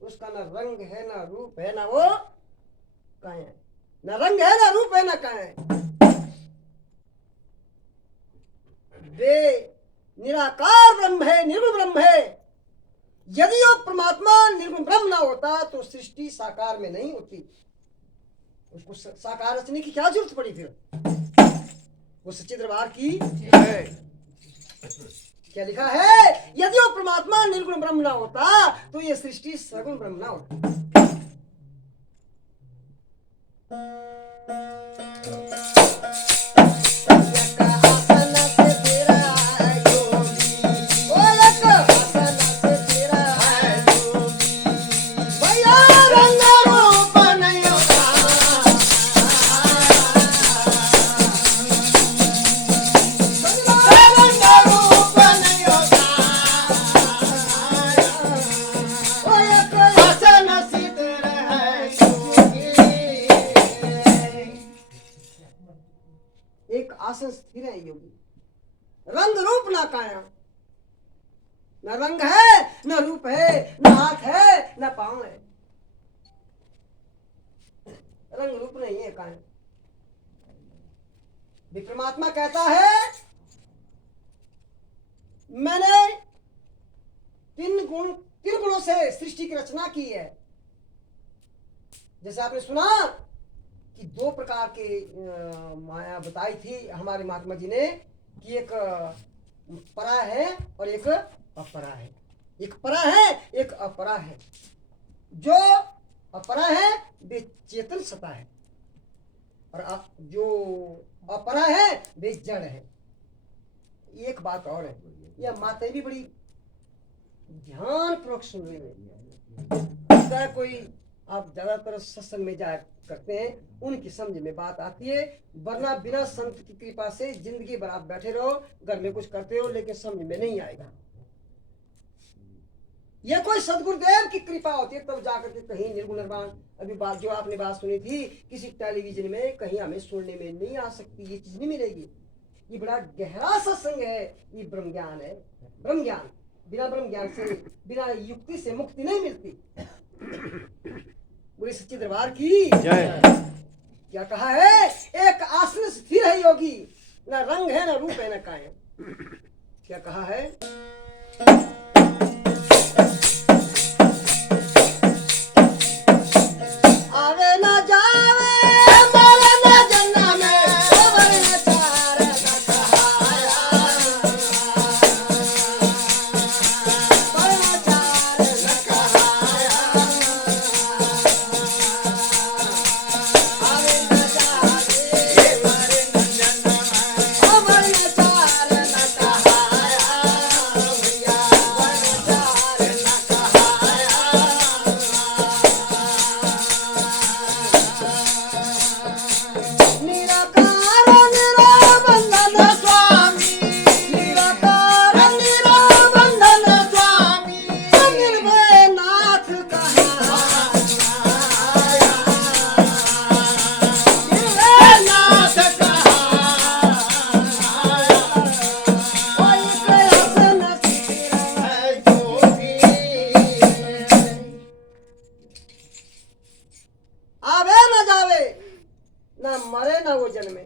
उसका ना रंग है ना रूप है ना वो कहाँ है, ना रंग है ना रूप है ना कहाँ है। वे निराकार ब्रह्म है, निर्गुण ब्रह्म है। यदि वो परमात्मा निर्गुण ब्रह्म ना होता तो सृष्टि साकार में नहीं होती। उसको साकार रचने की क्या जरूरत पड़ी फिर। वो सच्चे दरबार की क्या लिखा है, यदि वो परमात्मा निर्गुण ब्रह्म ना होता तो ये सृष्टि सगुण ब्रह्म ना होता। आसन स्थिर है योगी, रंग रूप ना काया, न रंग है न रूप है, न हाथ है न पांव है, रंग रूप नहीं है काया। परमात्मा कहता है मैंने तीन गुणों से सृष्टि की रचना की है। जैसे आपने सुना कि दो प्रकार के माया बताई थी हमारे महात्मा जी ने कि एक परा है और एक अपरा है। एक परा है एक अपरा है। जो अपरा है वे चेतन सत्ता है और जो अपरा है वे जड़ है। एक बात और है, यह माता भी बड़ी ध्यान पूर्वक सुन रही है। कोई आप ज्यादातर सत्संग में जा करते हैं उनकी समझ में बात आती है, वरना बिना संत की कृपा से जिंदगी भर आप बैठे रहो, घर में कुछ करते हो लेकिन समझ में नहीं आएगा। यह कोई सदगुरुदेव की कृपा होती है तब जाकर के कहीं निर्गुण निर्वाण। अभी बात जो आपने बात सुनी थी किसी टेलीविजन में कहीं हमें सुनने में नहीं आ सकती, ये चीज नहीं मिलेगी। ये बड़ा गहरा सत्संग है, ये ब्रह्म ज्ञान है। ब्रह्म ज्ञान, बिना ब्रह्म ज्ञान से बिना युक्ति से मुक्ति नहीं मिलती। बोले सच्चे दरबार की जय। क्या कहा है, एक आसन स्थिर है योगी, ना रंग है ना रूप है ना काया। क्या कहा है, आवे ना जावे मरे ना जन्ना में, खबर न चार न कहाया, खबर न चार न कहाया। आवे ना जावे मरे ना जन्ना में, खबर न चार न कहाया, भैया खबर न चार न कहाया। निराकार निराबंधन स्वामी, निराकार निराबंधन स्वामी, निर्भय नाथ कहाया, निर्भय नाथ कहाया। कोई आसन स्थिर है जोगी, आवे न जावे ना मरे ना वो जन्मे।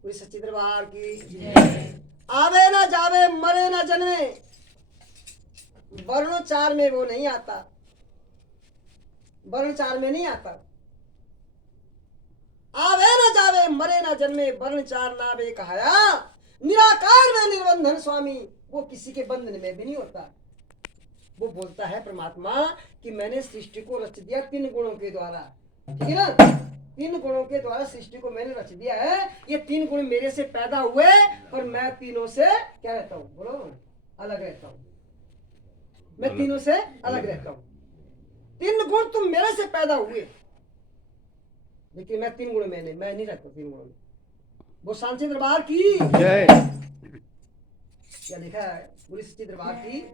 पूरी सच्ची दरबार की आवे ना जावे मरे ना जन्मे, वर्णोच्चार में वो नहीं आता। वर्ण चार में नहीं आता। आवे न जावे मरे न जन्मे वर्ण चार नावे कहाया, निराकार में निर्बंधन स्वामी, वो किसी के बंधन में भी नहीं होता। वो बोलता है परमात्मा कि मैंने सृष्टि को रच दिया 3 गुणों के द्वारा, ठीक है ना। 3 गुणों के द्वारा सृष्टि को मैंने रच दिया है। ये 3 गुण मेरे से पैदा हुए और मैं तीनों से क्या रहता हूँ, बोलो, अलग रहता हूँ। मैं तीनों से अलग रहता हूँ। 3 गुण तुम मेरे से पैदा हुए, लेकिन मैं 3 गुण मैं नहीं रहता 3 गुणों में। वो सांची दरबार की जय। क्या लिखा है, पूरी सच्ची दरबार की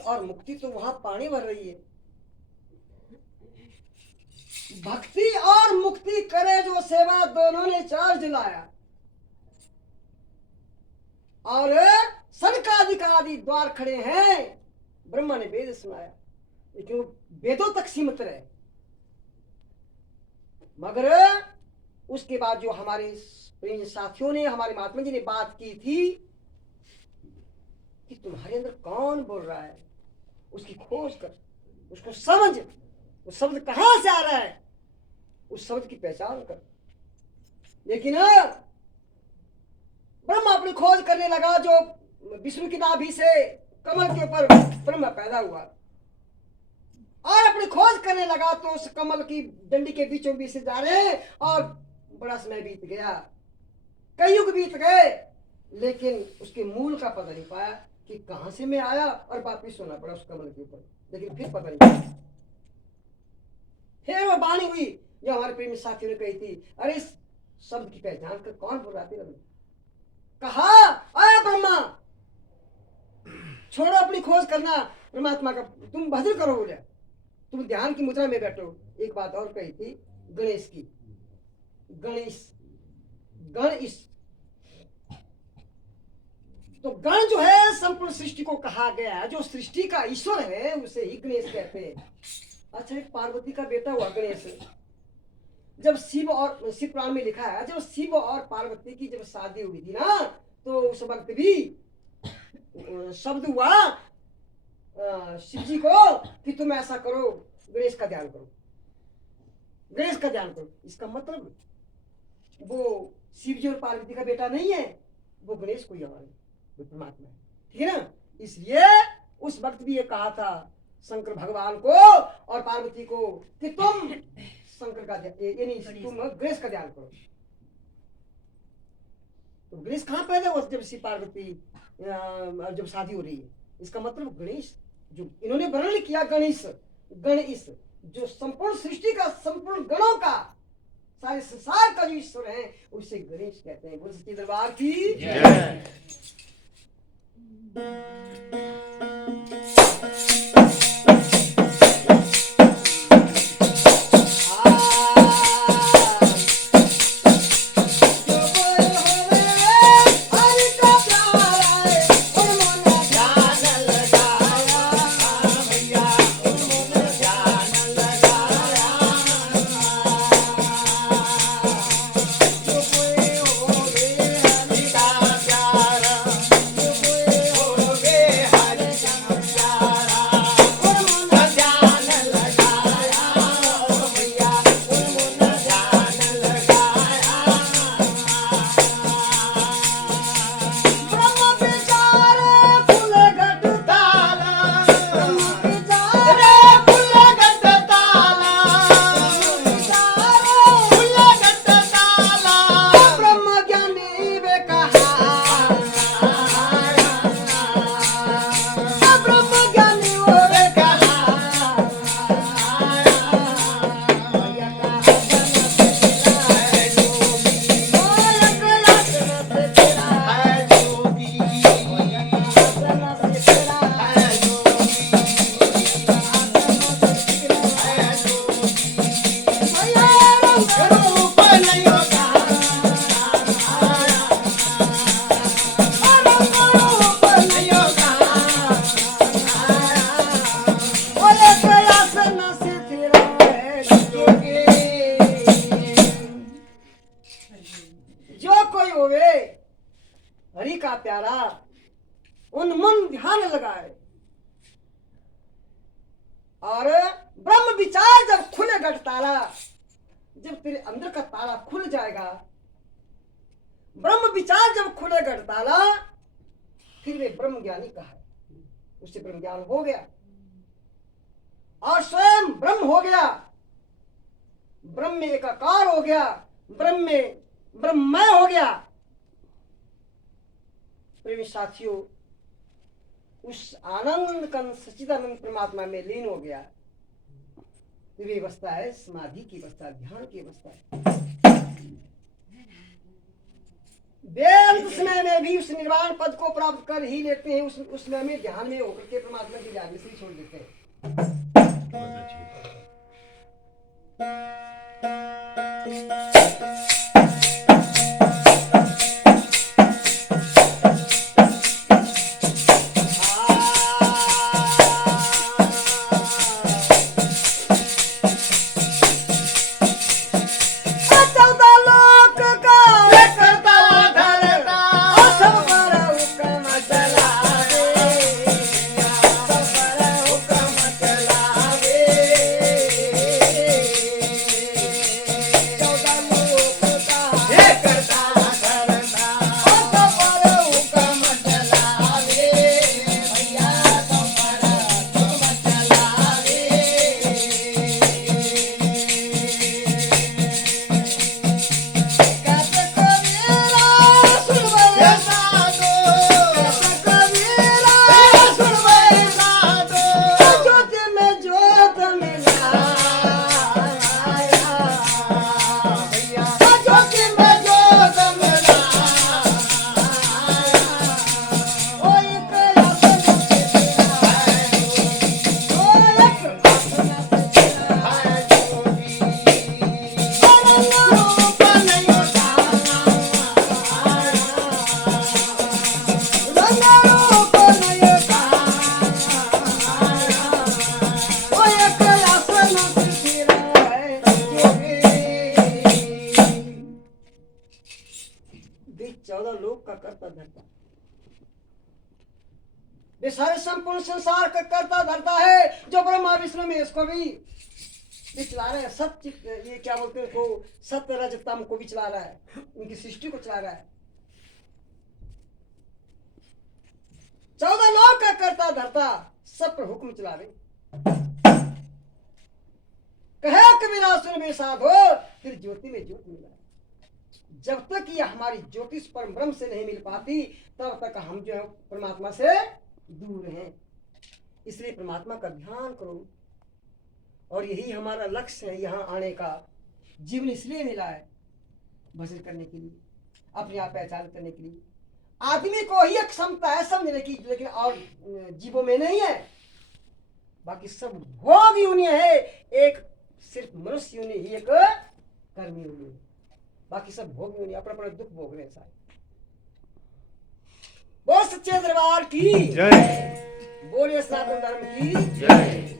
और मुक्ति तो वहां पानी भर रही है। भक्ति और मुक्ति करे जो सेवा, दोनों ने चार्ज लाया। और सनकादिकादि द्वार खड़े हैं, ब्रह्मा ने वेद सुनाया, लेकिन वो वेदों तक सीमित रहे। मगर उसके बाद जो हमारे साथियों ने, हमारे महात्मा जी ने बात की थी कि तुम्हारे अंदर कौन बोल रहा है, उसकी खोज कर, उसको समझ, वो शब्द कहां से आ रहा है, उस शब्द की पहचान कर। लेकिन ब्रह्मा अपनी खोज करने लगा, जो विष्णु की नाभि से कमल के ऊपर ब्रह्मा पैदा हुआ, और अपनी खोज करने लगा तो उस कमल की डंडी के बीचों बीच से जा रहे हैं, और बड़ा समय बीत गया, कई युग बीत गए, लेकिन उसके मूल का पता नहीं पाया कि कहां से मैं आया, और वापिस सोना पड़ा उस कमल के ऊपर। लेकिन फिर पता नहीं, फिर वो वाणी हुई जो हमारे प्रेमी साथियों ने कही थी, अरे इस शब्द की पहचान कर, कौन बोल रहा तेरा? कहा, अरे ब्रह्मा छोड़ो अपनी खोज करना परमात्मा का, तुम भजन करो, बोले तुम ध्यान की मुद्रा में बैठो। एक बात और कही थी गणेश की, गणेश तो गण जो है संपूर्ण सृष्टि को कहा गया है, जो सृष्टि का ईश्वर है उसे ही गणेश कहते हैं। अच्छा, एक पार्वती का बेटा हुआ गणेश। जब शिव पुराण में लिखा है, जब शिव और पार्वती की जब शादी हुई थी ना, तो उस वक्त भी शब्द हुआ शिव जी को कि तुम ऐसा करो, गणेश का ध्यान करो, गणेश का ध्यान करो। इसका मतलब वो शिव जी और पार्वती का बेटा नहीं है, वो गणेश को ही हमारे परमात्मा है, ठीक है ना। इसलिए उस वक्त भी ये कहा था शंकर भगवान को और पार्वती को कि तुम शंकर का यानी तुम गणेश का ध्यान करो। तो गणेश कहाँ पैदा हुआ? जब शिव पार्वती जब शादी हो रही है, इसका मतलब गणेश जो इन्होंने वर्णन किया, गणेश जो संपूर्ण सृष्टि का, संपूर्ण गणों का, सारे संसार का जो ईश्वर है, उसे गणेश कहते हैं। बोल सच्चे दरबार की जय। जो कोई होवे हरि का प्यारा उन मन ध्यान लगाए और ब्रह्म विचार जब खुलेगा ताला, जब तेरे अंदर का ताला खुल जाएगा, ब्रह्म विचार जब खुलेगा ताला, फिर वे ब्रह्म ज्ञानी कहा, उससे ब्रह्म ज्ञान हो गया और स्वयं ब्रह्म हो गया, ब्रह्म में एकाकार हो गया, ब्रह्म में ब्रह्ममय हो गया। प्रेमी साथियों, उस आनंद कंद सच्चिदानंद परमात्मा में लीन हो गया। ये अवस्था है समाधि की अवस्था, ध्यान की अवस्था है। वेद समय में भी उस निर्वाण पद को प्राप्त कर ही लेते हैं, उस समय में ध्यान में होकर के परमात्मा की याद में से छोड़ देते हैं। वे सारे संपूर्ण संसार का करता धरता है, जो ब्रह्मा विष्णु में इसको भी चला रहे हैं। सत्य ये क्या बोलते हैं को, सत्य रज तम को भी चला रहा है, उनकी सृष्टि को चला रहा है। 14 लोक का करता धरता सब पर हुक्म चला रहे। कहे कबीरा सुन में साधो, फिर ज्योति में ज्योति मिला। जब तक ये हमारी ज्योतिष परम ब्रह्म से नहीं मिल पाती, तब तक हम जो है परमात्मा से दूर हैं। इसलिए परमात्मा का ध्यान करो, और यही हमारा लक्ष्य है यहाँ आने का। जीवन इसलिए मिला है भजन करने के लिए, अपने आप पहचान करने के लिए। आदमी को ही एक क्षमता है समझने की, लेकिन और जीवों में नहीं है। बाकी सब भोग यूनि है, एक सिर्फ मनुष्य यूनि ही एक कर्मी यूनि, बाकी सब भोग यूनि अपना अपना दुख भोग रहे सारे। बोल सच्चे दरबार की जय, बोलिए सनातन धर्म की जय।